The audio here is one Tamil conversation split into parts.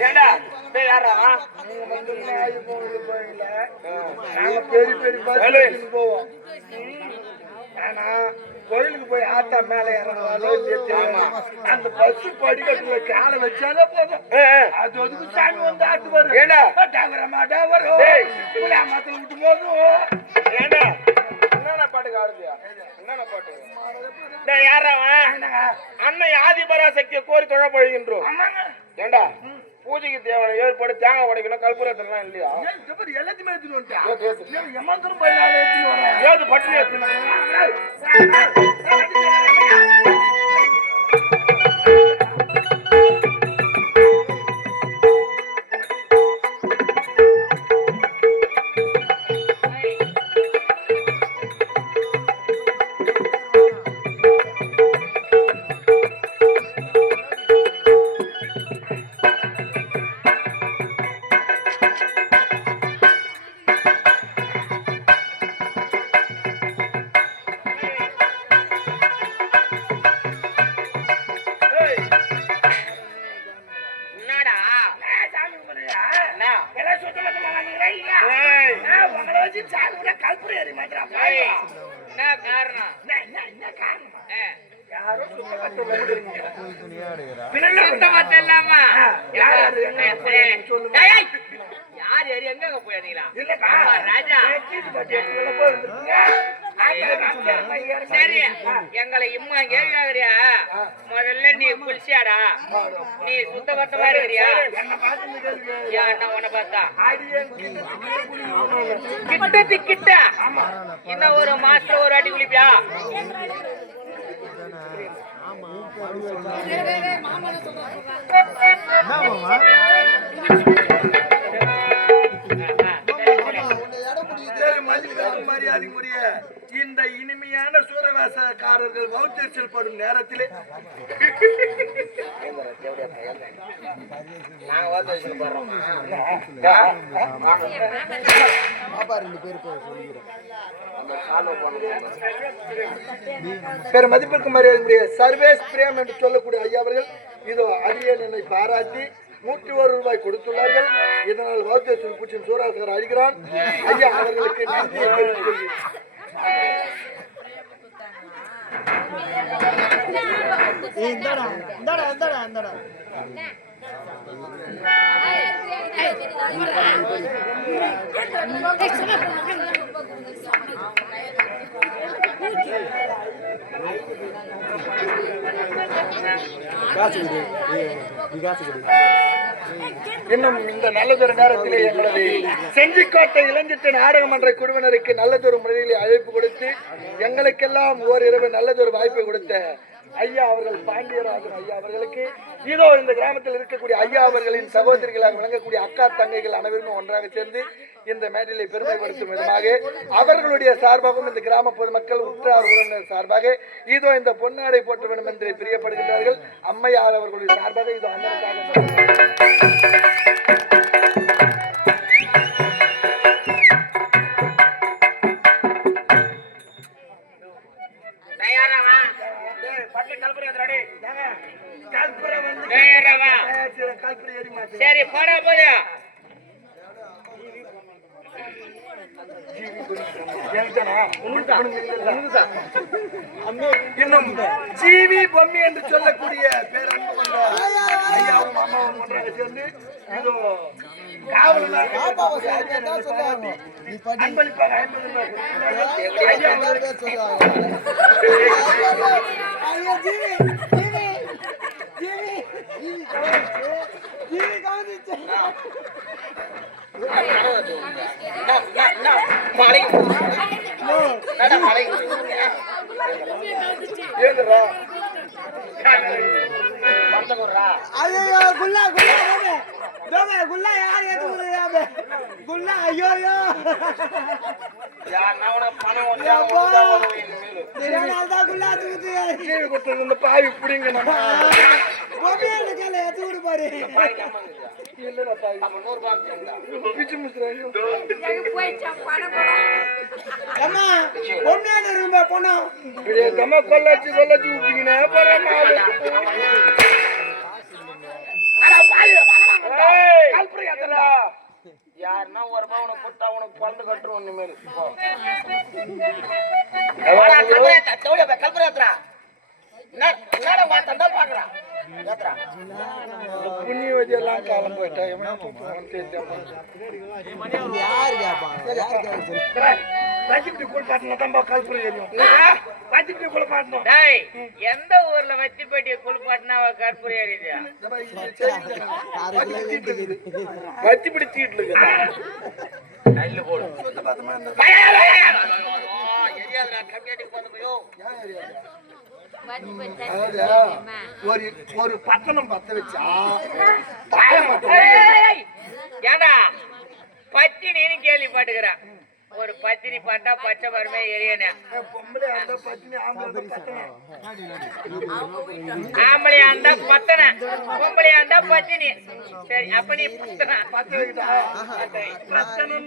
ஏண்டா யாரா? நீங்க மட்டும் நாய் போகுது போயில நாங்க பெரிய போவோம் ஆனா கோயிலுக்கு போய் ஆத்தா மேல தெரியாது. அந்த பஸ் படிக்கட்டுல காலை வச்சாலே போதும். அது ஒதுக்கு சாமி வந்து ஆட்டு வரும் ஏண்டா? டவர மாட்டா வரும் டேய். புளியா மாத்தல விட்டு போதும் ஏண்டா என்னென்ன பாட்டுக்கு ஆடுதியா என்னென்ன பாட்டு யாரா? அன்னை ஆதிபராசக்தியை கோரி தொழ பழகின்றோம் ஆமாங்க ஏண்டா பூஜைக்கு தேவையான ஏற்பாடு தேங்காய் உடைக்கணும் கல்புரத்தெல்லாம் இல்லையா எல்லாத்தையுமே எடுத்துட்டு வந்துட்டா? ஏத்து, சுத்த பத்தம் இல்லாம யார் யாரு எங்க போயிருந்தீங்களா ராஜா. சரி எங்களை இம்மா கேட்கிறாரியா முதல்ல நீ குளிச்சியாடா. நீ சுத்த பத்தமா இருக்கிறியா என்னை உன்னை பார்த்தா. கிட்டத்து கிட்ட. இன்னும் ஒரு மாசத்துல ஒரு அடி குளிப்பியா? சரி, மரியாதைக்குரிய இந்த இனிமையான சூரவேசக்காரர்கள் வவுச்சரிச்சல் படும் நேரத்திலே. பெரும் மதிப்பிற்கும் மரியாதைக்குரிய சர்வேஸ் பிரேம் என்று சொல்லக்கூடிய ஐயா அவர்கள் இதோ அரியன் என்னை பாராட்டி நூற்றி ஒரு ரூபாய் கொடுத்துள்ளார்கள். இதனால் வவுச்சரிச்சல் பூச்சின் சூராசகர் அழிகிறான். ஐயா அவர்களுக்கு நன்றியை தெரிவித்துக் கொள்கிறேன். இன்னும் இந்த நல்லதொரு நேரத்திலே எங்களது செஞ்சிக்கோட்டை இளஞ்சிட்ட நாடகமன்ற குழுவினருக்கு நல்லதொரு முறையில் அழைப்பு கொடுத்து எங்களுக்கெல்லாம் ஓரிரவு நல்லதொரு வாய்ப்பை கொடுத்த ஐயா அவர்கள் பாண்டியராஜன் ஐயா அவர்களுக்கு இதோ இந்த கிராமத்தில் இருக்கக்கூடிய ஐயா அவர்களின் சகோதரிகளாக விளங்கக்கூடிய அக்கா தங்கைகள் அனைவருமே ஒன்றாக சேர்ந்து இந்த மேடையை பெருமைப்படுத்தும் விதமாக அவர்களுடைய சார்பாகவும் இந்த கிராம பொதுமக்கள் உற்றார் உறவினர் சார்பாக இதோ இந்த பொன்னாடை போற்ற வேண்டும் என்று பிரியப்படுகின்றார்கள். அம்மையார் அவர்களுடைய சார்பாக இதோ அண்ணனுக்காக இன்னும் ஜீவி பொம்மி என்று சொல்லக்கூடிய பேரன்பு ஐயா குல்லா குல்லா தோமே குல்லா யார் ஏத்து விடுறாங்க குல்லா ஐயோ ஐயோ பாவி பிடிங்க பாரு. இல்லடா பாவி பிச்சு முசுறாங்க அம்மா பொம்மையான ரூபா போனோம் இப்படியே தம்மா விட்டீங்கன்னா யாருன்னா ஒரு ரூபாய் உனக்கு கொடுத்தா உனக்கு கட்டுரும் இனிமேல் வஜெல்லாம் காலம் போயிட்டா எவனா யாரு கேட்பாங்க தான் கல்புரை குளிப்பாட்டணும் டேய் எந்த ஊர்ல வெத்திப்பேட்டிய குளிப்பாட்டினா கற்பூரி எறியுது யாருக்குள்ள வீட்டுக்கு வத்தி பிடிச்சிட்டு இருக்குது. நெல்லு போடு. அதாவது ஒரு ஒரு பத்தனம் பத்த வச்சா தாய ஏண்டா? பத்தினின்னு கேள்விப்பட்டுக்கிறேன். ஒரு பத்தினி பார்த்தா பச்சை மரமே பத்தனம் ஆம்பளையா இருந்தா பத்தனை பொம்பளையா இருந்தா பத்தினி சரி அப்ப நீ பத்தனை. பத்த பத்தனம்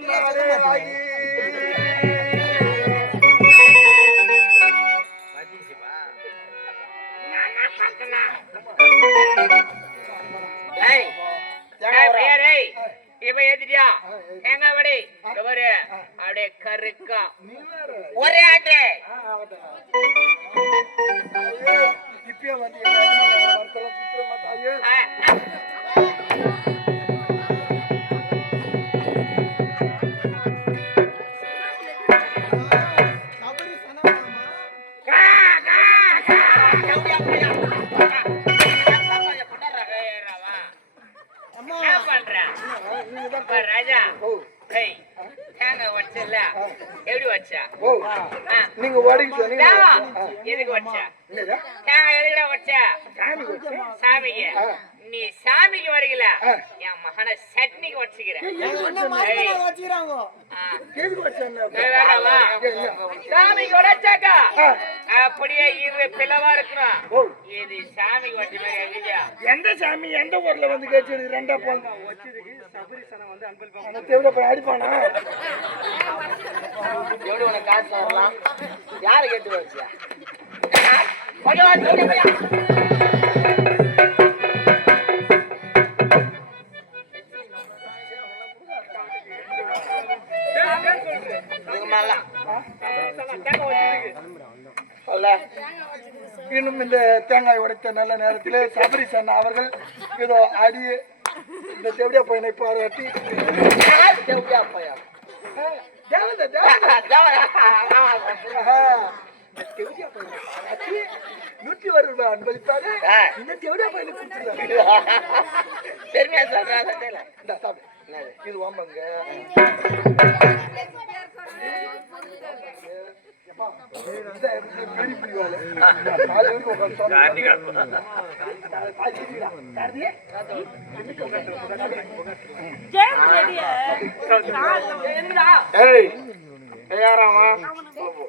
நீங்க ஓடிக்கு சொன்னீங்க எதுக்கு வச்சா என்னடா தேங்காய் எதுக்குடா சாமிக்கு. நீ சாமிக்கு வரீங்கள. என் மகனை சட்னிக்கு வச்சுக்கிறேன்? சாமிக்கு உடைச்சாக்கா. அப்படியே இரு பிளவா இருக்கணும். இது சாமிக்கு வச்ச எந்த சாமி எந்த ஊர்ல வந்து கேட்டு ரெண்டா போங்க அடிப்பானா? எப்படி உனக்கு காசு வரலாம் யாரை கேட்டு வச்சியா? இன்னும் இந்த தேங்காய் உடைத்த நல்ல நேரத்தில் அண்ணா அவர்கள் இதோ அடி இந்த தேவடியா பையனை பாராட்டி யார் தேவையா பையா? தேவதை தேவதை? நூற்றி ஒரு ரூபாய் அன்பளிப்பாரு தேவடியா பையனை கொடுத்துருவாங்க பெருமையா சொல்றாங்க இந்த சாப்பிடு இது ஓம்பங்க இதை எப்படி பெரிய பிடிவாள்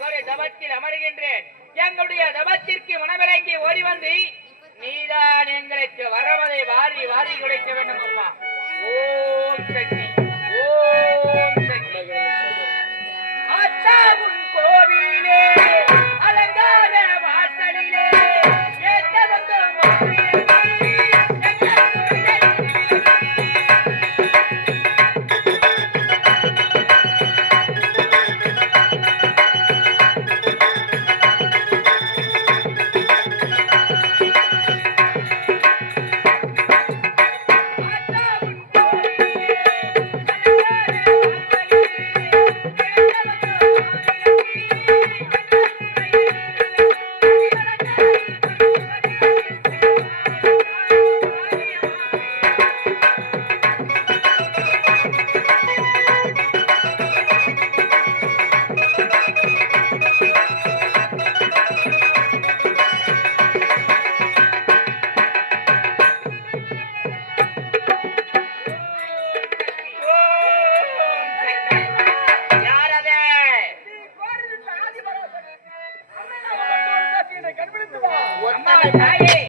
கோரி தபத்தில் அமர்கின்றேன். எங்களுடைய தபத்திற்கு மனமிறங்கி ஓடி வந்து நீதான் எங்களுக்கு வரவதை வாரி வாரி கிடைக்க வேண்டும் அம்மா. ஓம் சக்தி ஓம் சக்தி. கோவிலே அலங்கார வாசலிலே ஏற்றவங்க